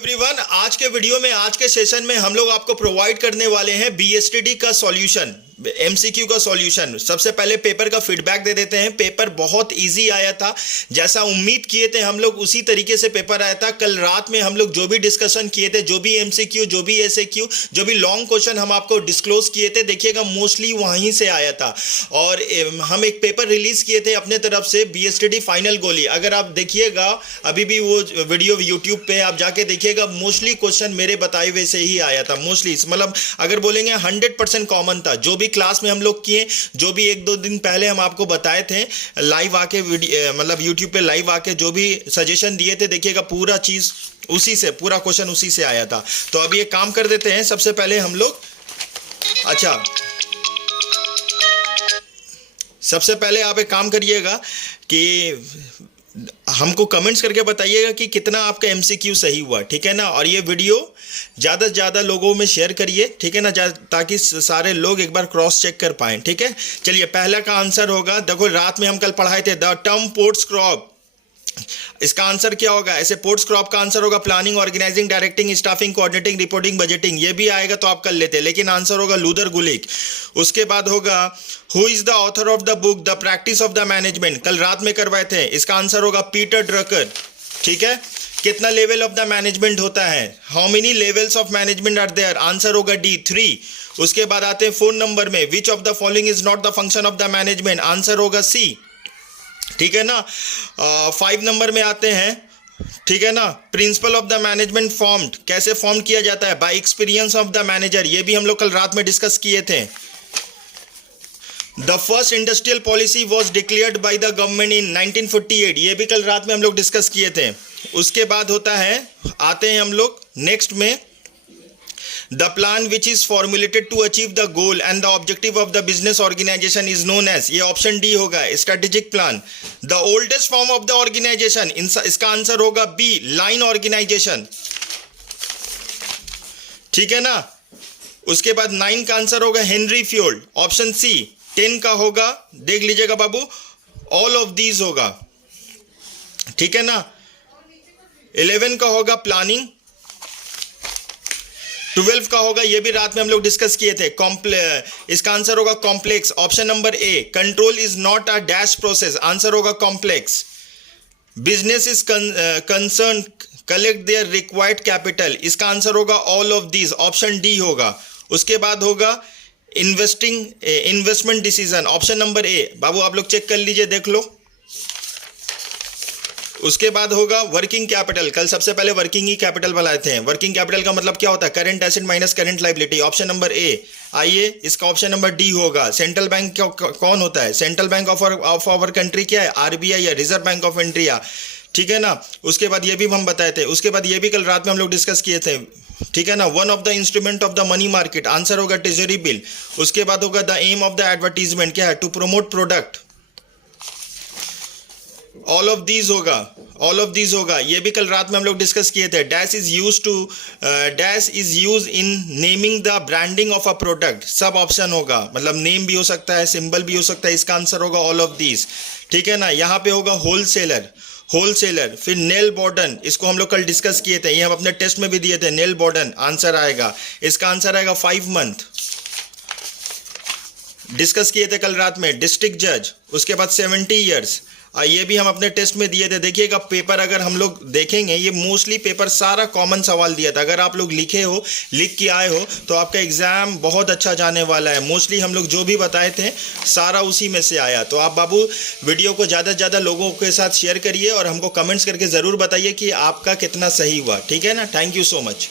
Everyone, आज के video में आज के सेशन में हम लोग आपको प्रोवाइड करने वाले हैं बीएसटीडी का सॉल्यूशन, एमसीक्यू का सॉल्यूशन। सबसे पहले पेपर का फीडबैक दे देते हैं। पेपर बहुत इजी आया था, जैसा उम्मीद किए थे हम लोग उसी तरीके से पेपर आया था। कल रात में हम लोग जो भी डिस्कशन किए थे, जो भी एमसीक्यू, जो भी एसएक्यू, जो भी लॉन्ग क्वेश्चन हम आपको डिस्क्लोज किए थे, देखिएगा मोस्टली वहीं से आया था। और हम एक पेपर रिलीज किए थे अपने तरफ से, बीएसटीडी फाइनल गोली। अगर आप देखिएगा अभी भी वो वीडियो यूट्यूब पे आप जाके देखिएगा, मोस्टली क्वेश्चन मेरे बताए हुए से ही आया था। मोस्टली मतलब अगर बोलेंगे 100% कॉमन था। जो भी क्लास में हम लोग किए, जो भी एक दो दिन पहले हम आपको बताए थे लाइव आके, मतलब यूट्यूब पे लाइव आके जो भी सजेशन दिए थे, देखिएगा पूरा चीज उसी से, पूरा क्वेश्चन उसी से आया था। तो अभी एक काम कर देते हैं, सबसे पहले हम लोग, अच्छा सबसे पहले आप एक काम करिएगा कि हमको कमेंट्स करके बताइएगा कि कितना आपका एमसीक्यू सही हुआ, ठीक है ना। और ये वीडियो ज़्यादा से ज़्यादा लोगों में शेयर करिए, ठीक है ना, ताकि सारे लोग एक बार क्रॉस चेक कर पाएँ, ठीक है। चलिए, पहला का आंसर होगा, देखो रात में हम कल पढ़ाए थे, द टर्म पोर्ट्स क्रॉप। इसका आंसर क्या होगा? ऐसे पोर्ट्स क्रॉप का आंसर होगा planning, organising, directing, staffing, coordinating, reporting, budgeting. ये भी आएगा तो आप कर लेते, लेकिन आंसर होगा लूथर गुलिक। उसके बाद होगा who is the author of the book the practice of the management. कल रात में करवाए थे, इसका आंसर होगा पीटर ड्रकर, ठीक है। कितना लेवल ऑफ द मैनेजमेंट होता है? How many levels of management are there? Answer होगा डी, 3। उसके बाद आते हैं 4 नंबर में, which of the following is not the function of the management? Answer होगा सी, ठीक है ना। 5 नंबर में आते हैं, ठीक है ना, principle of the management formed, कैसे फॉर्म किया जाता है? Bye experience of the manager. ये भी हम लोग कल रात में डिस्कस किए थे। The first industrial policy was declared by the government in 1948। ये भी कल रात में हम लोग डिस्कस किए थे। उसके बाद होता है, आते हैं हम लोग नेक्स्ट में, the plan which is formulated to achieve the goal and the objective of the business organization is known as, ये ऑप्शन डी होगा, strategic plan। the oldest form of the organization, इसका आंसर होगा B, line organization, ठीक है ना। उसके बाद 9 का आंसर होगा हेनरी फ्योल्ड, ऑप्शन सी। 10 का होगा, देख लीजिएगा बाबू, ऑल ऑफ दीज होगा, ठीक है ना। 11 का होगा प्लानिंग। 12 का होगा, ये भी रात में हम लोग डिस्कस किए थे, इसका आंसर होगा complex, option number A. Control is not a dash process, answer होगा complex. Business is concern collect their required capital, इसका आंसर होगा all of these, option D होगा। उसके बाद होगा investment decision, option number A. बाबू आप लोग चेक कर लीजिए, देख लो। उसके बाद होगा वर्किंग कैपिटल, कल सबसे पहले वर्किंग ही कैपिटल बनाए थे। वर्किंग कैपिटल का मतलब क्या होता है? Current asset minus current liability, option number A. आइए, इसका ऑप्शन नंबर डी होगा। सेंट्रल बैंक कौन होता है? Central bank of our country क्या है? आरबीआई या रिजर्व बैंक ऑफ इंडिया, ठीक है ना। उसके बाद ये भी हम बताए थे। उसके बाद ये भी कल रात में हम लोग डिस्कस किए थे, ठीक है ना। One of the instrument of the money market, answer होगा ट्रेजरी बिल। उसके बाद होगा the aim of the advertisement, क्या है? To promote product, all of these होगा, ऑल ऑफ दीज होगा। ये भी कल रात में हम लोग डिस्कस किए थे। Dash is use in naming the branding of a product, सब ऑप्शन होगा, मतलब नेम भी हो सकता है, सिंबल भी हो सकता है। इसका आंसर होगा ऑल ऑफ दीज, ठीक है ना। यहाँ पे होगा होलसेलर, होलसेलर। फिर नेल बॉर्डन, इसको हम लोग कल डिस्कस किए थे, ये हम अपने टेस्ट में भी दिए थे। नेल बॉर्डन आंसर आएगा, इसका आंसर आएगा 5 मंथ, डिस्कस किए थे कल रात में। डिस्ट्रिक्ट जज, उसके बाद 70 ईयर्स, ये भी हम अपने टेस्ट में दिए थे। देखिएगा पेपर अगर हम लोग देखेंगे, ये मोस्टली पेपर सारा कॉमन सवाल दिया था। अगर आप लोग लिखे हो, लिख के आए हो, तो आपका एग्जाम बहुत अच्छा जाने वाला है। मोस्टली हम लोग जो भी बताए थे सारा उसी में से आया। तो आप बाबू वीडियो को ज़्यादा से ज़्यादा लोगों के साथ शेयर करिए और हमको कमेंट्स करके ज़रूर बताइए कि आपका कितना सही हुआ, ठीक है ना। Thank you so much.